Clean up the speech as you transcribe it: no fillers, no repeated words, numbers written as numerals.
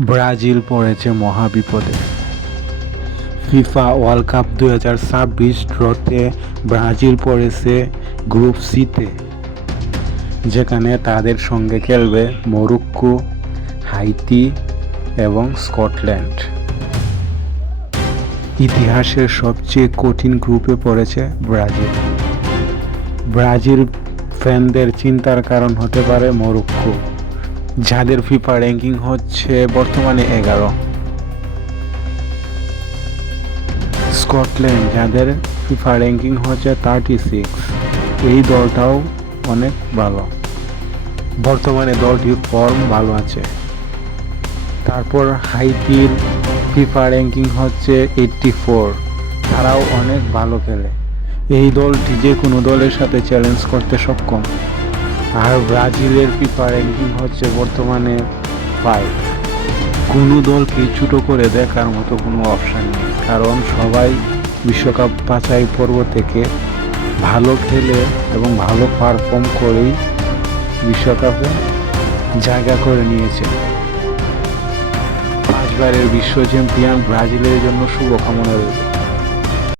Brazil পড়েছে মহাবিপদে। FIFA world cup 2026 ড্রতে Brazil পড়েছে group সিতে, যেখানে তাদের সঙ্গে খেলবে মরক্কো, হাইতি এবং স্কটল্যান্ড। ইতিহাসের সবচেয়ে কঠিন গ্রুপে পড়েছে ব্রাজিল। ব্রাজিল ফ্যানদের চিন্তার কারণ হতে পারে মরক্কো, যাদের ফিফা র্যাঙ্কিং হচ্ছে বর্তমানে 11। স্কটল্যান্ড, যাদের ফিফা র্যাঙ্কিং হচ্ছে 36। এই দলটাও অনেক ভালো, বর্তমানে দলটির ফর্ম ভালো আছে। তারপর হাইতির ফিফা র্যাঙ্কিং হচ্ছে 84, তারাও অনেক ভালো খেলে। এই দলটি যে কোনো দলের সাথে চ্যালেঞ্জ করতে সক্ষম। আর ব্রাজিলের ফিফা র্যাঙ্কিং হচ্ছে বর্তমানে 5। কোনো দলকে ছোটো করে দেখার মতো কোনো অপশান নেই, কারণ সবাই বিশ্বকাপ বাছাই পর্ব থেকে ভালো খেলে এবং ভালো পারফর্ম করেই বিশ্বকাপে জায়গা করে নিয়েছে। 5বারের বিশ্ব চ্যাম্পিয়ন ব্রাজিলের জন্য শুভকামনা রইল।